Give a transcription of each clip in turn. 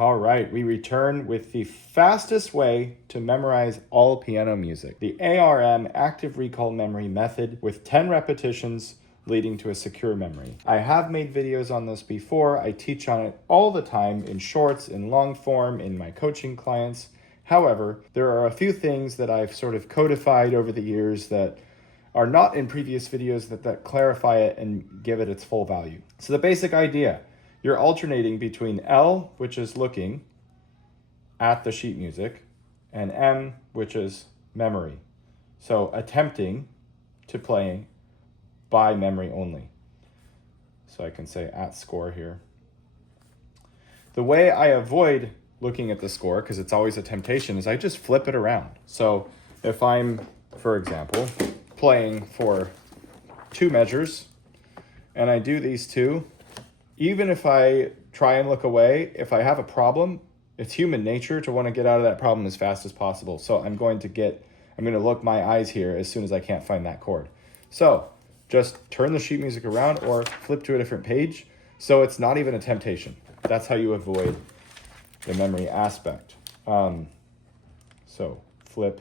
All right, we return with the fastest way to memorize all piano music, the ARM, Active Recall Memory Method, with 10 repetitions leading to a secure memory. I have made videos on this before. I teach on it all the time in shorts, in long form, in my coaching clients. However, there are a few things that I've sort of codified over the years that are not in previous videos that clarify it and give it its full value. So the basic idea, you're alternating between L, which is looking at the sheet music, and M, which is memory. So attempting to play by memory only. So I can say at score here. The way I avoid looking at the score, because it's always a temptation, is I just flip it around. So if I'm, for example, playing for 2 measures, and I do these 2, even if I try and look away, if I have a problem, it's human nature to want to get out of that problem as fast as possible. So I'm going to look my eyes here as soon as I can't find that chord. So just turn the sheet music around or flip to a different page. So it's not even a temptation. That's how you avoid the memory aspect. So flip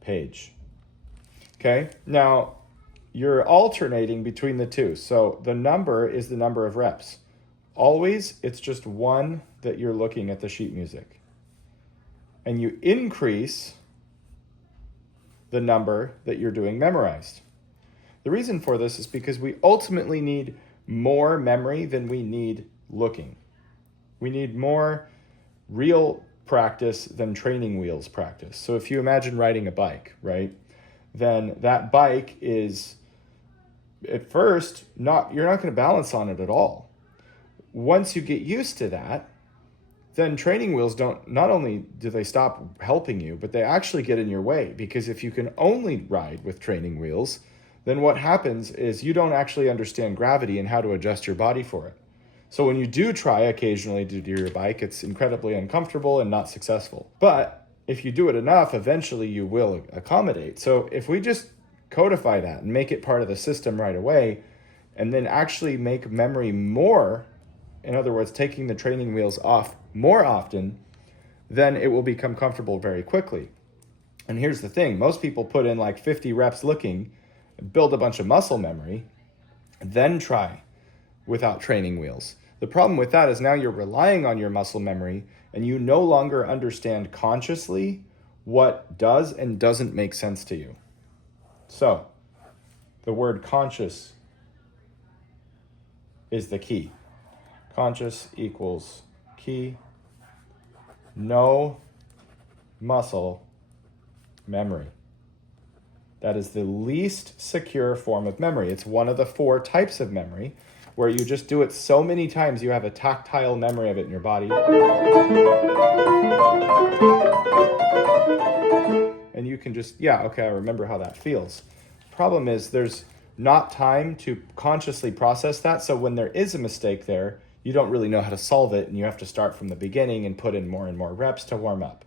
page. Okay, now you're alternating between the 2. So the number is the number of reps. Always, it's just 1 that you're looking at the sheet music. And you increase the number that you're doing memorized. The reason for this is because we ultimately need more memory than we need looking. We need more real practice than training wheels practice. So if you imagine riding a bike, right? Then that bike is, at first, you're not going to balance on it at all. Once you get used to that, then training wheels not only do they stop helping you, but they actually get in your way, because if you can only ride with training wheels, then what happens is you don't actually understand gravity and how to adjust your body for it. So when you do try occasionally to do your bike, it's incredibly uncomfortable and not successful. But if you do it enough, eventually you will accommodate. So if we just codify that and make it part of the system right away, and then actually make memory more, in other words, taking the training wheels off more often, then it will become comfortable very quickly. And here's the thing, most people put in like 50 reps looking, build a bunch of muscle memory, then try without training wheels. The problem with that is now you're relying on your muscle memory and you no longer understand consciously what does and doesn't make sense to you. So, the word conscious is the key. Conscious equals key, no muscle memory. That is the least secure form of memory. It's one of the 4 types of memory where you just do it so many times you have a tactile memory of it in your body. And you can just, I remember how that feels. Problem is there's not time to consciously process that, so when there is a mistake there, you don't really know how to solve it, and you have to start from the beginning and put in more and more reps to warm up.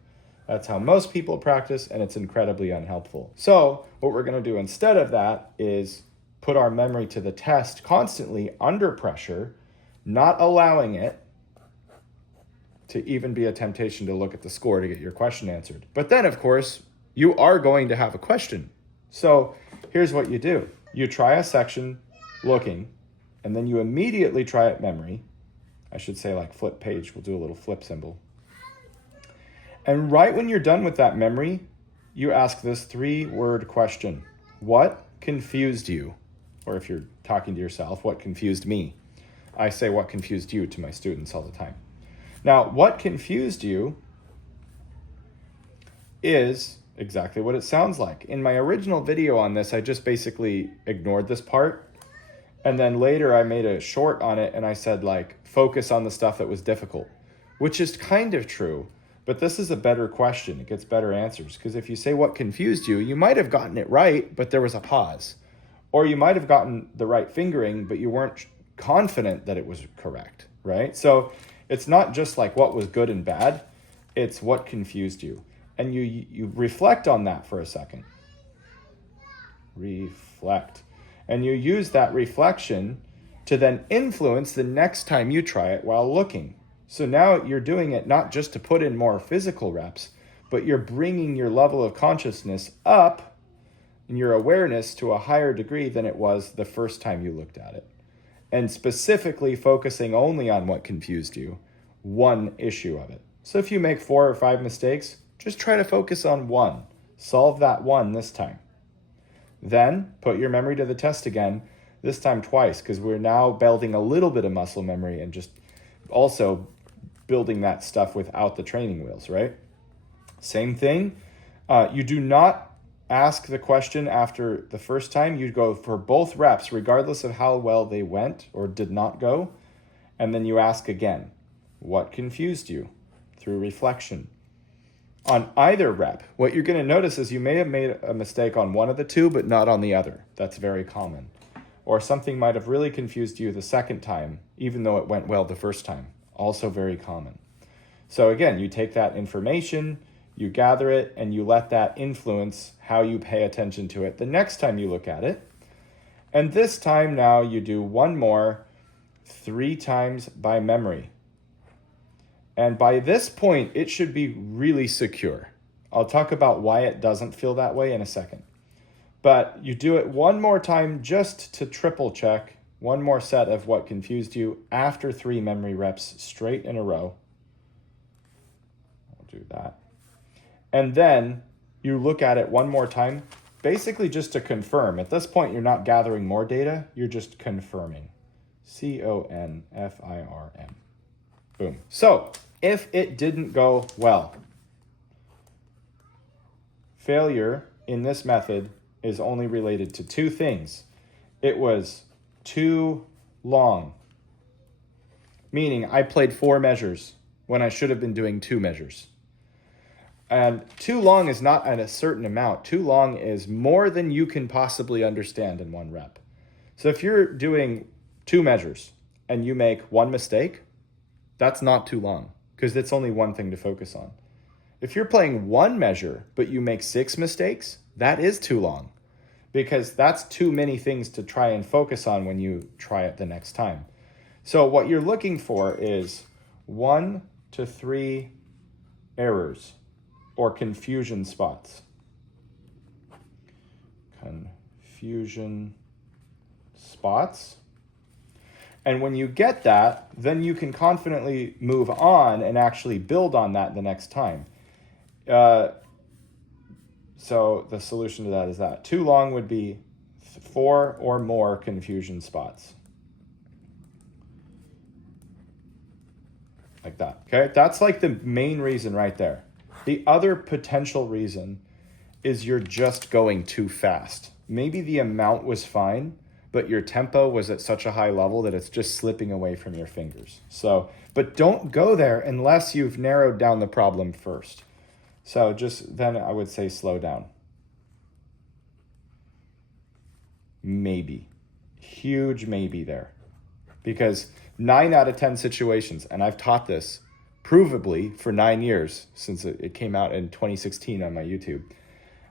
That's how most people practice, and it's incredibly unhelpful. So what we're going to do instead of that is put our memory to the test constantly under pressure, not allowing it to even be a temptation to look at the score to get your question answered. But then, of course, you are going to have a question. So here's what you do. You try a section looking, and then you immediately try it memory. I should say like flip page. We'll do a little flip symbol. And right when you're done with that memory, you ask this 3-word question. What confused you? Or if you're talking to yourself, what confused me? I say what confused you to my students all the time. Now, what confused you is exactly what it sounds like. In my original video on this, I just basically ignored this part. And then later I made a short on it and I said focus on the stuff that was difficult, which is kind of true. But this is a better question. It gets better answers. Because if you say what confused you, you might have gotten it right, but there was a pause. Or you might have gotten the right fingering, but you weren't confident that it was correct, right? So it's not just what was good and bad. It's what confused you. And you reflect on that for a second. Reflect. And you use that reflection to then influence the next time you try it while looking. So now you're doing it not just to put in more physical reps, but you're bringing your level of consciousness up and your awareness to a higher degree than it was the first time you looked at it. And specifically focusing only on what confused you, one issue of it. So if you make 4 or 5 mistakes, just try to focus on one. Solve that one this time. Then put your memory to the test again, this time twice, because we're now building a little bit of muscle memory and just also building that stuff without the training wheels, right? Same thing. You do not ask the question after the first time. You go for both reps, regardless of how well they went or did not go. And then you ask again, what confused you? Through reflection. On either rep, what you're going to notice is you may have made a mistake on one of the two, but not on the other. That's very common. Or something might have really confused you the second time, even though it went well the first time. Also very common. So again, you take that information, you gather it, and you let that influence how you pay attention to it the next time you look at it. And this time now you do one more 3 times by memory. And by this point, it should be really secure. I'll talk about why it doesn't feel that way in a second. But you do it one more time just to triple check, one more set of what confused you after 3 memory reps straight in a row. I'll do that. And then you look at it one more time, basically just to confirm. At this point, you're not gathering more data, you're just confirming. Confirm. Boom. So, if it didn't go well, failure in this method is only related to 2 things. It was too long, meaning I played 4 measures when I should have been doing 2 measures. And too long is not at a certain amount. Too long is more than you can possibly understand in 1 rep. So if you're doing 2 measures and you make 1 mistake, that's not too long because it's only one thing to focus on. If you're playing 1 measure, but you make 6 mistakes, that is too long because that's too many things to try and focus on when you try it the next time. So what you're looking for is 1 to 3 errors or confusion spots. Confusion spots. And when you get that, then you can confidently move on and actually build on that the next time. So the solution to that is that. Too long would be 4 or more confusion spots. Like that, okay? That's like the main reason right there. The other potential reason is you're just going too fast. Maybe the amount was fine, but your tempo was at such a high level that it's just slipping away from your fingers. So, but don't go there unless you've narrowed down the problem first. So just then I would say slow down. Maybe. Huge maybe there. Because 9 out of 10 situations, and I've taught this provably for 9 years since it came out in 2016 on my YouTube.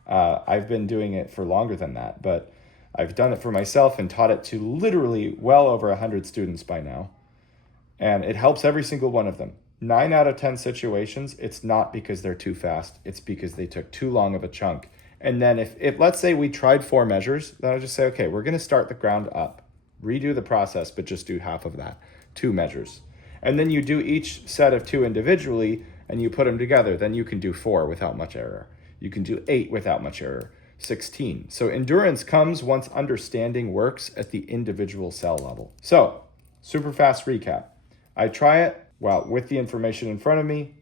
I've been doing it for longer than that, but I've done it for myself and taught it to literally well over 100 students by now. And it helps every single one of them. 9 out of 10 situations, it's not because they're too fast. It's because they took too long of a chunk. And then if let's say we tried 4 measures, then I'll just say, okay, we're going to start the ground up. Redo the process, but just do half of that. 2 measures. And then you do each set of 2 individually and you put them together. Then you can do 4 without much error. You can do 8 without much error. 16. So endurance comes once understanding works at the individual cell level. So, super fast recap. I try it with the information in front of me.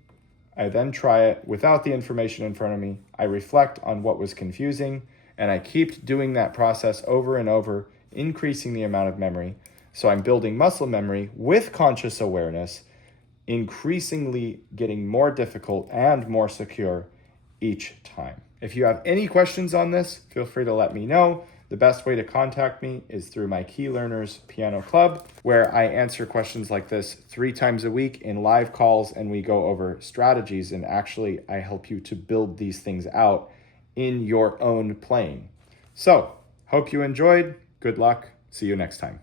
I then try it without the information in front of me. I reflect on what was confusing, and I keep doing that process over and over, increasing the amount of memory. So I'm building muscle memory with conscious awareness, increasingly getting more difficult and more secure each time. If you have any questions on this, feel free to let me know. The best way to contact me is through my Key Learners Piano Club, where I answer questions like this 3 times a week in live calls, and we go over strategies, and actually I help you to build these things out in your own playing. So, hope you enjoyed. Good luck. See you next time.